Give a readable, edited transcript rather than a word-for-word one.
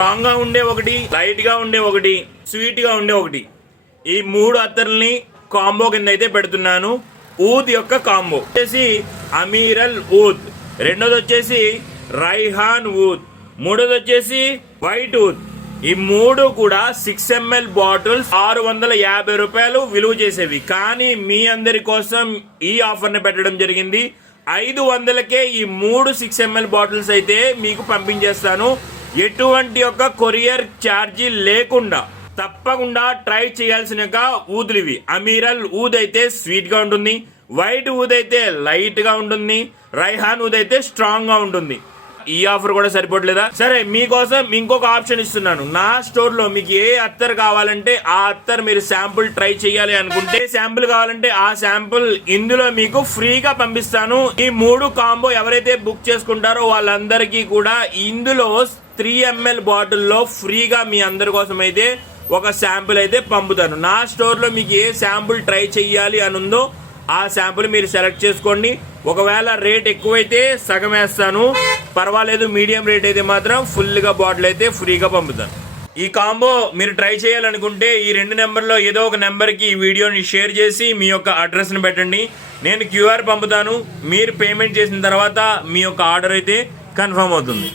Strong గా ఉండే ఒకటి, లైట్ గా ఉండే ఒకటి, స్వీట్ గా ఉండే ఒకటి, ఈ 3 అత్తర్ని కాంబో కింద అయితే పెడుతున్నాను. ఊద్ యొక్క కాంబో వచ్చేసి అమీరల్ ఊద్, రెండోది వచ్చేసి రైహాన్ ఊద్, మూడోది వచ్చేసి వైట్ ఊద్. ఈ 3 కూడా 6 ml బాటిల్స్ 650 రూపాయలు విలువ చేసేవి. కానీ మీ అందరి కోసం ఈ ఆఫర్ ని పెట్టడం జరిగింది. 500కే ఈ 3 6 ml బాటిల్స్ అయితే మీకు పంపించేస్తాను. ఎటువంటి ఒక కొరియర్ ఛార్జీ లేకుండా. తప్పకుండా ట్రై చేయాల్సిన ఊదులు ఇవి. అమీరల్ ఊద్ అయితే స్వీట్ గా ఉంటుంది, వైట్ ఊద్ అయితే లైట్ గా ఉంటుంది, రైహాన్ ఊద్ అయితే స్ట్రాంగ్ గా ఉంటుంది. ఈ ఆఫర్ కూడా సరిపోవట్లేదా? సరే, మీకోసం ఇంకొక ఆప్షన్ ఇస్తున్నాను. నా స్టోర్ లో మీకు ఏ అత్తర్ కావాలంటే ఆ అత్తర్ మీరు శాంపుల్ ట్రై చేయాలి అనుకుంటే, శాంపుల్ కావాలంటే ఆ శాంపుల్ ఇందులో మీకు ఫ్రీగా పంపిస్తాను. ఈ 3 కాంబో ఎవరైతే బుక్ చేసుకుంటారో వాళ్ళందరికీ కూడా ఇందులో 3 ml బాటిల్లో ఫ్రీగా మీ అందరి కోసం అయితే ఒక శాంపుల్ అయితే పంపుతాను. నా స్టోర్ లో మీకు ఏ శాంపుల్ ట్రై చెయ్యాలి అని ఉందో ఆ శాంపుల్ మీరు సెలెక్ట్ చేసుకోండి. ఒకవేళ రేట్ ఎక్కువైతే సగం వేస్తాను, పర్వాలేదు. మీడియం రేట్ అయితే మాత్రం ఫుల్ గా బాటిల్ అయితే ఫ్రీగా పంపుతాను. ఈ కాంబో మీరు ట్రై చేయాలనుకుంటే ఈ 2 నెంబర్లో ఏదో ఒక నెంబర్కి ఈ వీడియోని షేర్ చేసి మీ యొక్క అడ్రస్ని పెట్టండి. నేను QR పంపుతాను. మీరు పేమెంట్ చేసిన తర్వాత మీ యొక్క ఆర్డర్ అయితే కన్ఫర్మ్ అవుతుంది.